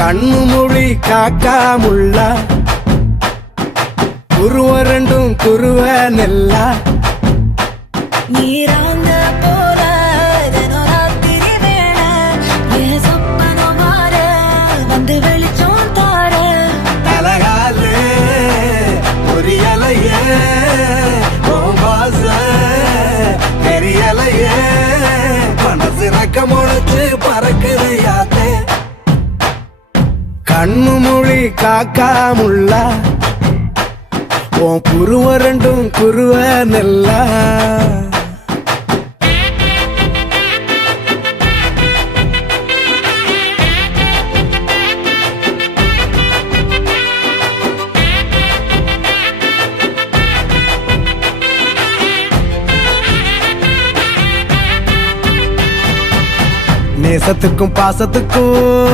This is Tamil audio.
கண்ணு மொழி காக்காமுள்ள குருவ ரெண்டும் குருவ நெல்லா நீராங்க போல தினராத்திரி வேண என் சொப்பனம் மாற வந்து வெளிச்சம் தார தலகாலே பொரியலையே ஓம்பாச பெரியலையே மனசு ரக்க முளைச்சு பறக்குது யாத்தே கண்ணு மொழி காக்காமுள்ள உன் குருவ ரெண்டும் குருவ நெல்லா நேசத்துக்கும் பாசத்துக்கும்